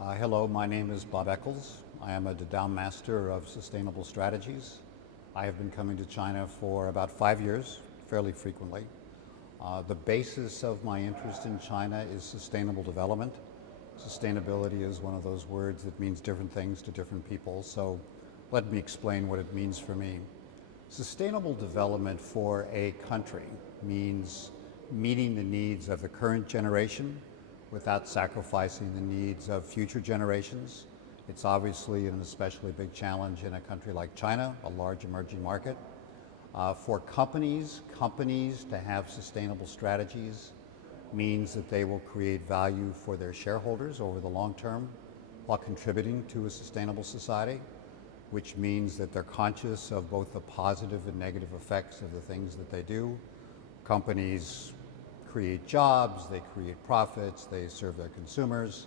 Hello, my name is Bob Eccles. I am a Dadao Master of Sustainable Strategies. I have been coming to China for about 5 years, fairly frequently. The basis of my interest in China is sustainable development. Sustainability is one of those words that means different things to different people, so let me explain what it means for me. Sustainable development for a country means meeting the needs of the current generation without sacrificing the needs of future generations. It's obviously an especially big challenge in a country like China, a large emerging market. For companies to have sustainable strategies means that they will create value for their shareholders over the long term while contributing to a sustainable society, which means that they're conscious of both the positive and negative effects of the things that they do. Companies create jobs, they create profits, they serve their consumers,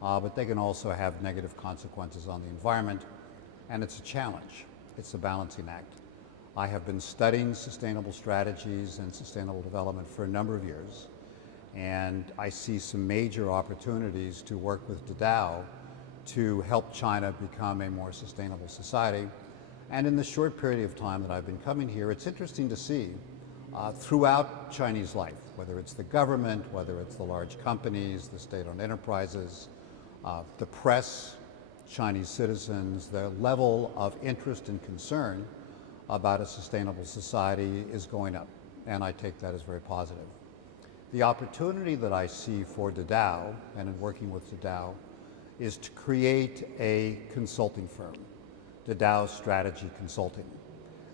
but they can also have negative consequences on the environment, and it's a challenge. It's a balancing act. I have been studying sustainable strategies and sustainable development for a number of years, and I see some major opportunities to work with Dadao to help China become a more sustainable society. And in the short period of time that I've been coming here, it's interesting to see throughout Chinese life, whether it's the government, whether it's the large companies, the state-owned enterprises, the press, Chinese citizens, the level of interest and concern about a sustainable society is going up, and I take that as very positive. The opportunity that I see for Dadao, and in working with Dadao, is to create a consulting firm, Dadao Strategy Consulting.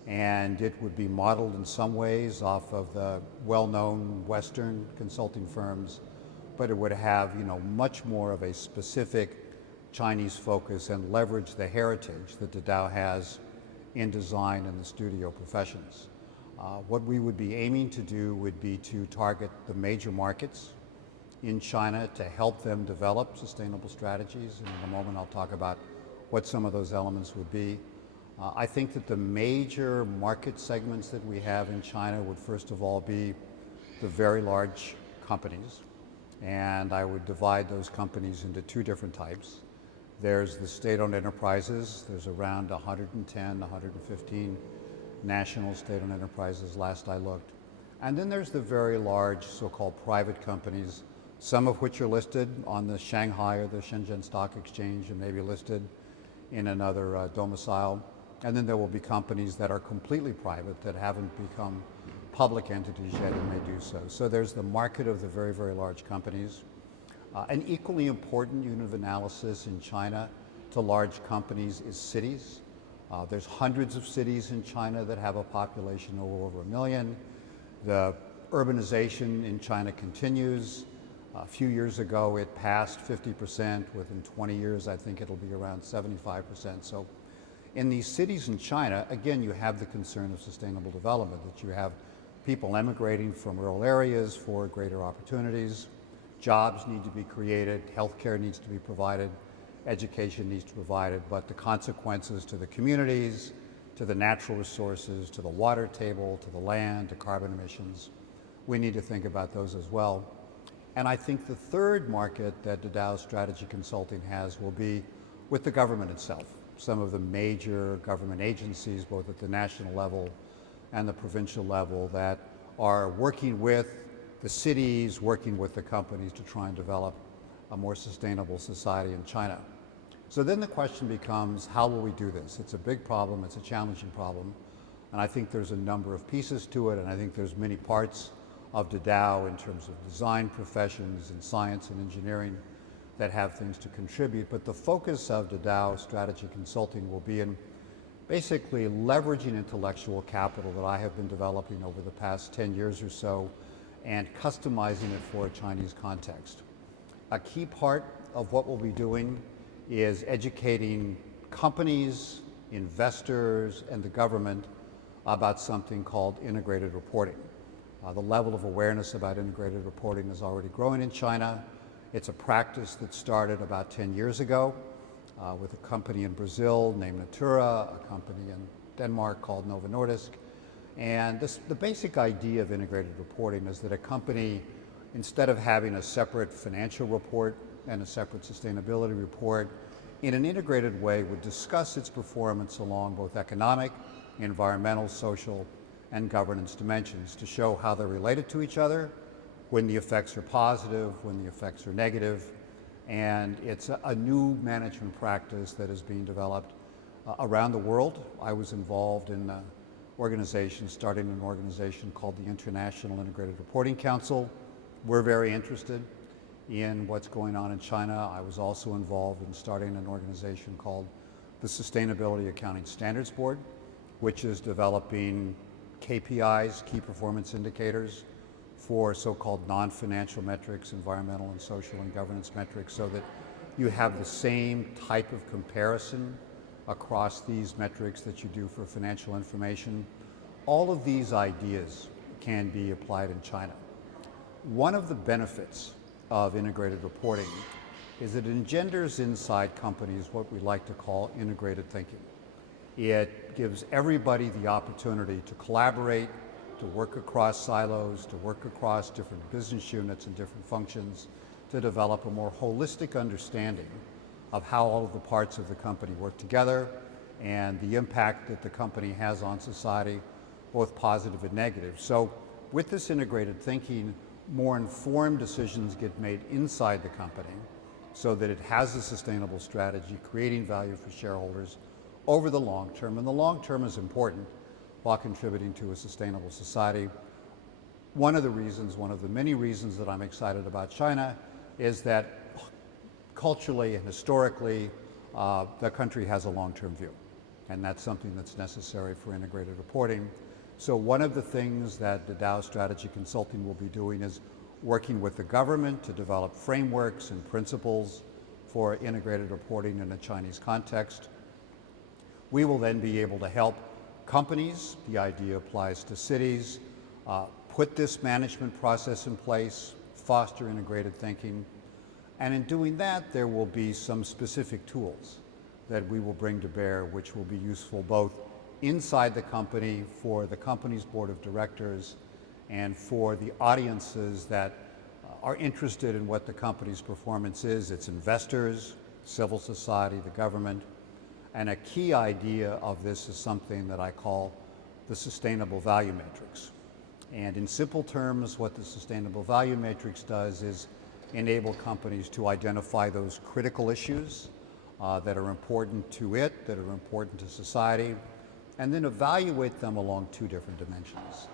And it would be modeled in some ways off of the well-known Western consulting firms, but it would have, much more of a specific Chinese focus and leverage the heritage that Dadao has in design and the studio professions. What we would be aiming to do would be to target the major markets in China to help them develop sustainable strategies. And in a moment, I'll talk about what some of those elements would be. I think that the major market segments that we have in China would first of all be the very large companies, and I would divide those companies into two different types. There's the state-owned enterprises. There's around 110, 115 national state-owned enterprises last I looked. And then there's the very large so-called private companies, some of which are listed on the Shanghai or the Shenzhen Stock Exchange and maybe listed in another domicile. And then there will be companies that are completely private that haven't become public entities yet and may do so. So there's the market of the very, very large companies. An equally important unit of analysis in China to large companies is cities. There's hundreds of cities in China that have a population of over 1 million. The urbanization in China continues. A few years ago, it passed 50%. Within 20 years, I think it'll be around 75%. So in these cities in China, again, you have the concern of sustainable development, that you have people emigrating from rural areas for greater opportunities. Jobs need to be created, healthcare needs to be provided, education needs to be provided, but the consequences to the communities, to the natural resources, to the water table, to the land, to carbon emissions, we need to think about those as well. And I think the third market that Dadao Strategy Consulting has will be with the government itself. Some of the major government agencies, both at the national level and the provincial level, that are working with the cities, working with the companies to try and develop a more sustainable society in China. So then the question becomes, how will we do this? It's a big problem, it's a challenging problem, and I think there's a number of pieces to it, and I think there's many parts of Dadao in terms of design professions and science and engineering that have things to contribute. But the focus of Dadao Strategy Consulting will be in basically leveraging intellectual capital that I have been developing over the past 10 years or so and customizing it for a Chinese context. A key part of what we'll be doing is educating companies, investors, and the government about something called integrated reporting. The level of awareness about integrated reporting is already growing in China. It's a practice that started about 10 years ago with a company in Brazil named Natura, a company in Denmark called Novo Nordisk. And the basic idea of integrated reporting is that a company, instead of having a separate financial report and a separate sustainability report in an integrated way would discuss its performance along both economic, environmental, social, and governance dimensions to show how they're related to each other, when the effects are positive, when the effects are negative. And it's a new management practice that is being developed around the world. I was involved in starting an organization called the International Integrated Reporting Council. We're very interested in what's going on in China. I was also involved in starting an organization called the Sustainability Accounting Standards Board, which is developing KPIs, key performance indicators, for so-called non-financial metrics, environmental and social and governance metrics, so that you have the same type of comparison across these metrics that you do for financial information. All of these ideas can be applied in China. One of the benefits of integrated reporting is that it engenders inside companies what we like to call integrated thinking. It gives everybody the opportunity to collaborate, to work across silos, to work across different business units and different functions, to develop a more holistic understanding of how all of the parts of the company work together and the impact that the company has on society, both positive and negative. So with this integrated thinking, more informed decisions get made inside the company so that it has a sustainable strategy, creating value for shareholders over the long term. And the long term is important while contributing to a sustainable society. One of the many reasons that I'm excited about China is that culturally and historically, the country has a long-term view, and that's something that's necessary for integrated reporting. So one of the things that the Dow Strategy Consulting will be doing is working with the government to develop frameworks and principles for integrated reporting in a Chinese context. We will then be able to help companies, the idea applies to cities, put this management process in place, foster integrated thinking, and in doing that, there will be some specific tools that we will bring to bear, which will be useful both inside the company for the company's board of directors and for the audiences that are interested in what the company's performance is, its investors, civil society, the government. And a key idea of this is something that I call the sustainable value matrix. And in simple terms, what the sustainable value matrix does is enable companies to identify those critical issues that are important to it, that are important to society, and then evaluate them along two different dimensions.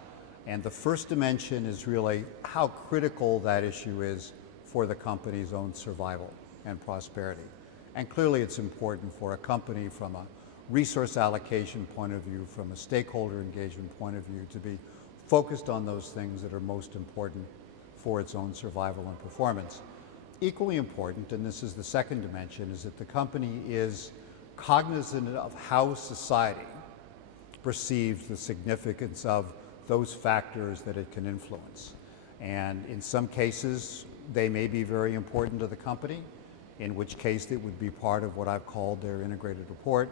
And the first dimension is really how critical that issue is for the company's own survival and prosperity. And clearly it's important for a company from a resource allocation point of view, from a stakeholder engagement point of view, to be focused on those things that are most important for its own survival and performance. Equally important, and this is the second dimension, is that the company is cognizant of how society perceives the significance of those factors that it can influence. And in some cases, they may be very important to the company, in which case it would be part of what I've called their integrated report.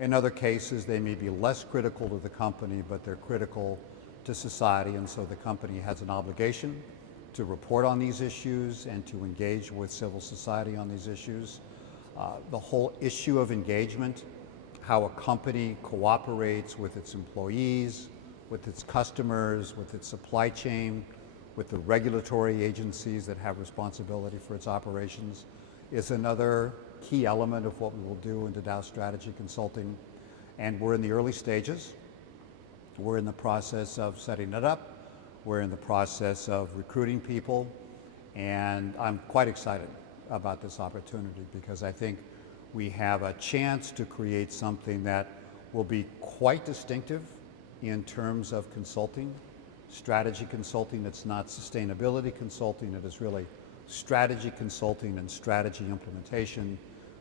In other cases, they may be less critical to the company, but they're critical to society, and so the company has an obligation to report on these issues and to engage with civil society on these issues. The whole issue of engagement, how a company cooperates with its employees, with its customers, with its supply chain, with the regulatory agencies that have responsibility for its operations, is another key element of what we will do into Dow Strategy Consulting. And we're in the early stages. We're in the process of setting it up. We're in the process of recruiting people. And I'm quite excited about this opportunity because I think we have a chance to create something that will be quite distinctive in terms of consulting, strategy consulting. It's not sustainability consulting. It is really strategy consulting and strategy implementation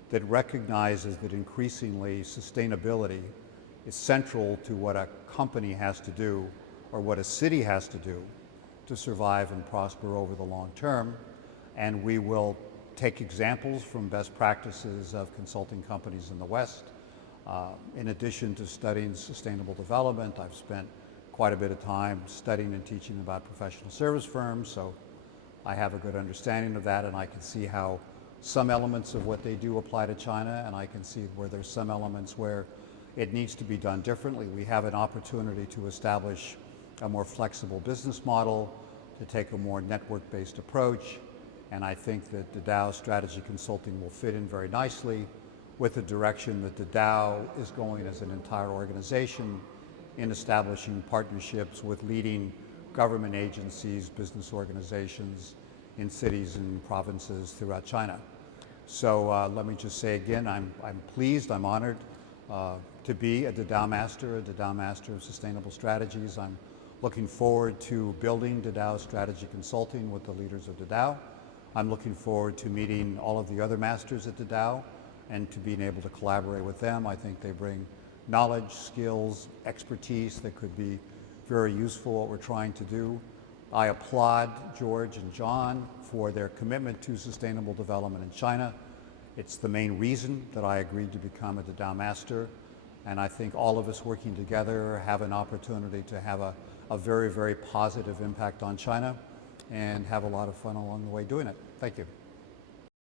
that recognizes that increasingly sustainability is central to what a company has to do or what a city has to do to survive and prosper over the long term. And we will take examples from best practices of consulting companies in the West. In addition to studying sustainable development, I've spent quite a bit of time studying and teaching about professional service firms, so I have a good understanding of that, and I can see how some elements of what they do apply to China, and I can see where there's some elements where it needs to be done differently. We have an opportunity to establish a more flexible business model, to take a more network-based approach, and I think that the Dow Strategy Consulting will fit in very nicely with the direction that the Dow is going as an entire organization in establishing partnerships with leading government agencies, business organizations in cities and provinces throughout China. So let me just say again, I'm pleased, I'm honored to be a Dow Master of Sustainable Strategies. I'm looking forward to building Dow Strategy Consulting with the leaders of Dow. I'm looking forward to meeting all of the other masters at Dow and to being able to collaborate with them. I think they bring knowledge, skills, expertise that could be very useful what we're trying to do. I applaud George and John for their commitment to sustainable development in China. It's the main reason that I agreed to become a Dow Master, and I think all of us working together have an opportunity to have a very, very positive impact on China and have a lot of fun along the way doing it. Thank you.